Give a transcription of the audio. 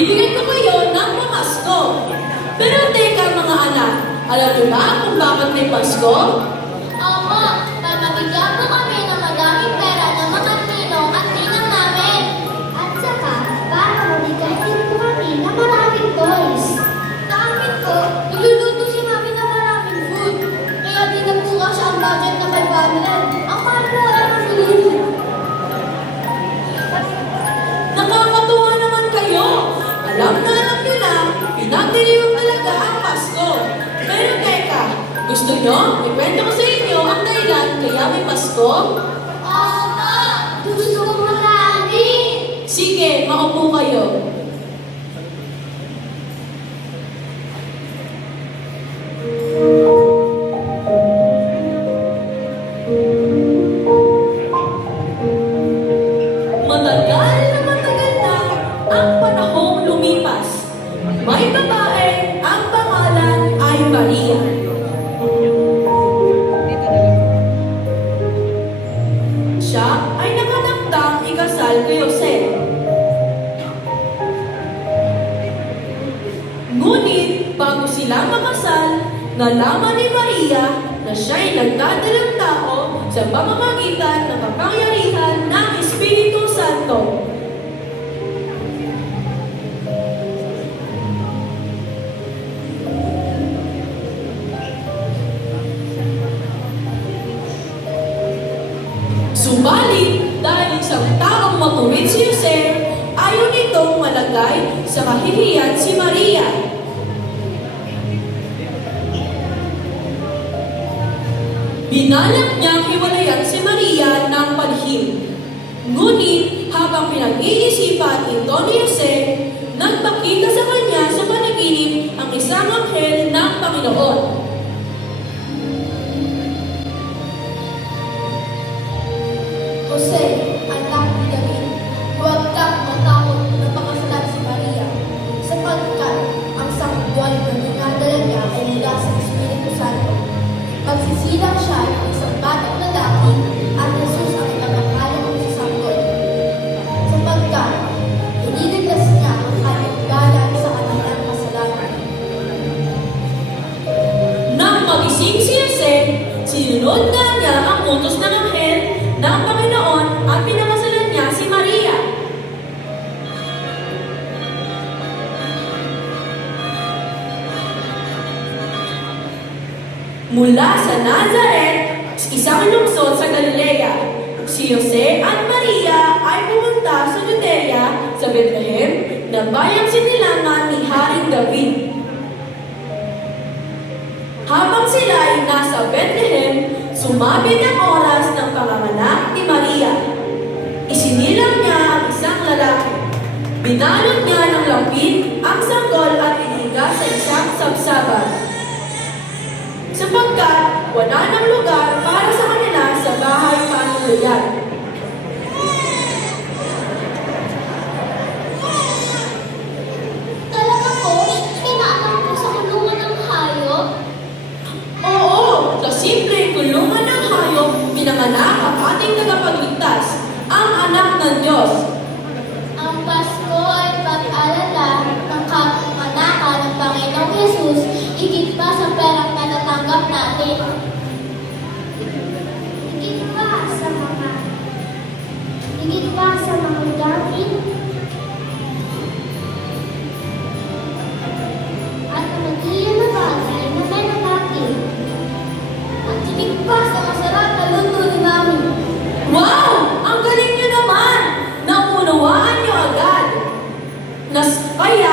bibigyan ko kayo ng pamasko. Pero teka mga anak, alam niyo ba kung bakit may Pasko? Opo, para mabigyan po kami ng madaming pera ng mga ninong at ninang namin. At saka, para mabigyan din po kami ng maraming toys. Sa amin po, niluluto si mami ng maraming food. Kaya di na po kasi ang budget na 500. Ang mahal po ang food. Nakakatuwa naman kayo. Alam niyo na, pinagdiriwang talaga ang Pasko. Pero teka, gusto niyo? Ikwento ko sa inyo ang dahilan kaya may Pasko? Opo, gusto ko marami. Sige, maupo kayo. Matagal na ang panahong lumipas. May babae, ang pangalan ay Maria. Siya ay nakatangtang ikasal kay Jose. Ngunit bago sila makasal, nalaman ni Maria na siya'y nagdadalang tao sa pamamagitan ng kapangyarihan ng Espiritu Santo. Subalit, dahil isang taong matuwid si Jose, ayaw nitong malagay sa kahihiyan si Maria. Binalak niyang hiwalayan si Maria ng palihim. Ngunit habang pinag-iisipan ito ni Jose, nagpakita sa kanya sa panaginip ang isang anghel ng Panginoon. Jose, anak ni David, huwag kang matakot na pakasalan si Maria, sapagkat ang sanggol na dinadala niya ay mula sa Espiritu Santo. Magsisilang siya ng isang batang lalaki at Jesus ang ipapangalan ng sa sanggol, sapagkat iniligtas niya ang kanyang bayan sa kanilang kasalanan. Nang magising si Jose, sinunod na niya ang utos ng anghel ng Panginoon at pinakasalan niya si Maria. Mula sa Nazaret, isang lungsod sa Galilea, si Jose at Maria ay pumunta sa Judea sa Bethlehem na bayang sinilangan ni Haring David. Habang sila ay nasa Bethlehem, sumabit ang oras ng panganganak ni Maria. Isinilang niya ang isang lalaki. Binalot niya ng lapid ang sanggol at iniga sa isang sabsaban, sapagkat wala ng lugar para sa kanila sa bahay panuluyan. Talaga po, kinaanak ko sa kulungan ng hayop? Oo, sa simpleng kulungan ng hayop, pinanganak ang ating tagapagligtas, ang anak ng Diyos. Ang Pasko ay pag-alala ng kapanganakan ng Panginoong Yesus, higit pa sa perang natatanggap natin. Higit pa sa mga gamit at namagilian na bagay na may lalaki. At higit pa sa masarap na luto ni Mami. Wow! Ang galing niyo naman! Naunawaan niyo agad! Kaya